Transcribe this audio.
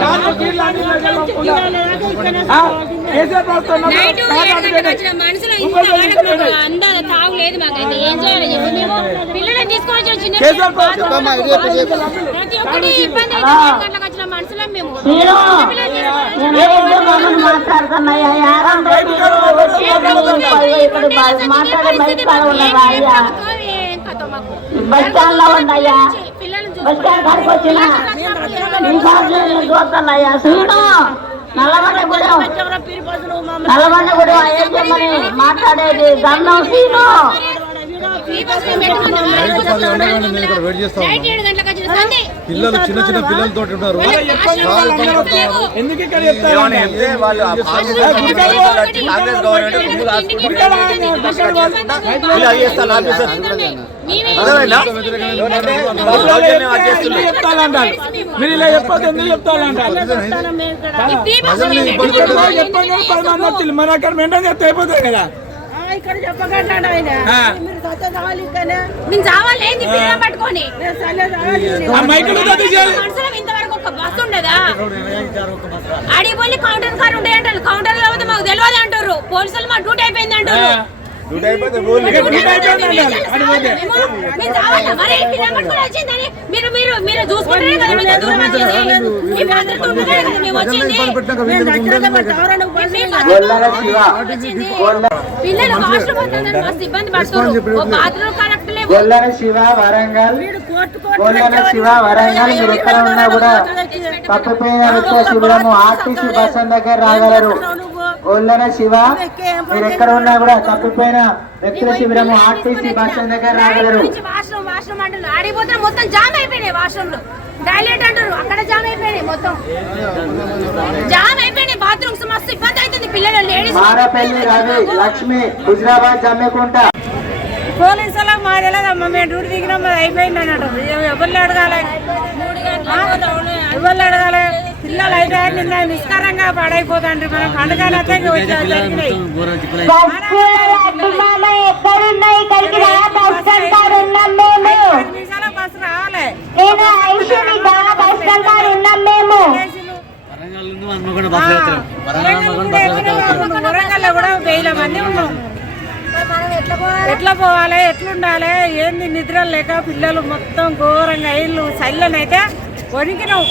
కాళ్ళు కీళ్ళు అన్ని లేకుండా. ఆ, కేసీఆర్ ప్రభుత్వం ఉన్నప్పుడు నైట్ కాళ్ళు ఏడు అన్ని గంటలకు వచ్చిన మనుషులు ఇంత వరకు అందా తాగు లేదు మాకైతే ఏం చేయాలి చెప్పు మేము పిల్లల్ని తీసుకొని వచ్చి చిన్న కేసీఆర్ ప్రభుత్వం ప్రతి ఒక్కటి ఇబ్బంది గంటలకు వచ్చిన మనుషులం మేము బస్ స్టాండ్లో ఉన్నాయా బస్ స్టాండ్ కాడికి వచ్చిన చూస్తున్నాయా? మాట్లాడేది? వచ్చిన సందే పిల్లలు చిన్న చిన్న పిల్లలతో ఉన్నారు మీరు ఇలా చెప్పొద్దు ఎందుకు చెప్తానంటారు చెప్పండి పది మంది వచ్చింది మన అక్కడ మెయింటైన్ చేస్తే అయిపోతుంది కదా ఇక్కడ చెప్పకంటాడు ఆయన. మీరు సత్త కావాలి ఇక్కడ మేము చావాలి ఏంది? పిల్లలు పట్టుకొని? తీసేయాలి మనుషులం ఇంతవరకు ఒక బస్సు ఉండదా? అడిగి పోయి కౌంటర్ కార్ ఉండే అంటారు కౌంటర్లో మాకు తెలియదు అంటారు. పోలీసులు మా డ్యూటీ అయిపోయింది అంటారు. డ్యూటీ అయిపోతే? మరి మీరు మీరు చూసుకుంటారే కదా దూరం వచ్చేది. మీ కదా మేము వచ్చింది. పిల్లలు వాష్రూమ్ వస్తుందని మస్తు ఇబ్బంది పడుతున్నారు. బాత్రూమ్ కరెక్ట్ లేవు. శివ వరంగల్. గొల్లల శివ వరంగల్ మీరు ఎక్కడ ఉన్నా కూడా తప్పిపోయిన శిబిరము ఆర్టీసీ బస్ స్టాండ్ దగ్గర రాగలరు. గొల్లల శివ. మీరు ఎక్కడ ఉన్నా కూడా తప్పిపోయిన వ్యక్తుల శిబిరము ఆర్టీసీ బస్ స్టాండ్ దగ్గర రాగలరు. వాష్రూమ్ ఆడిపోతే మొత్తం జామ్ అయిపోయినాయి వాష్రూమ్లో టాయిలెట్ అంటారు అక్కడ జామ్ అయిపోయినాయి మొత్తం. జామ్ అయిపోయినాయి. బాత్రూమ్స్ మస్తు ఇబ్బంది అవుతుంది. పిల్లలు లేడీస్ మారపల్లి రవి లక్ష్మి హుజరాబాద్ జమ్మికుంట. పోలీసులకు మా తెలియదమ్మా మేము డ్యూటీ దిగినాం అయిపోయింది అన్నట్టు. ఎవరిని అడగాలి? ఎవరిని నిన్న నిష్కారంగా పడైపోతాండ్రి. మనం జరిగినాయి. బస్సు రావాలి. వరంగల్లో కూడా వేల మంది ఉన్నాం ఎట్లా పోవాలి ఎట్లుండాలి ఏంది నిద్ర లేక పిల్లలు మొత్తం ఘోరంగా ఇల్లు చల్లనైతే వణికినాం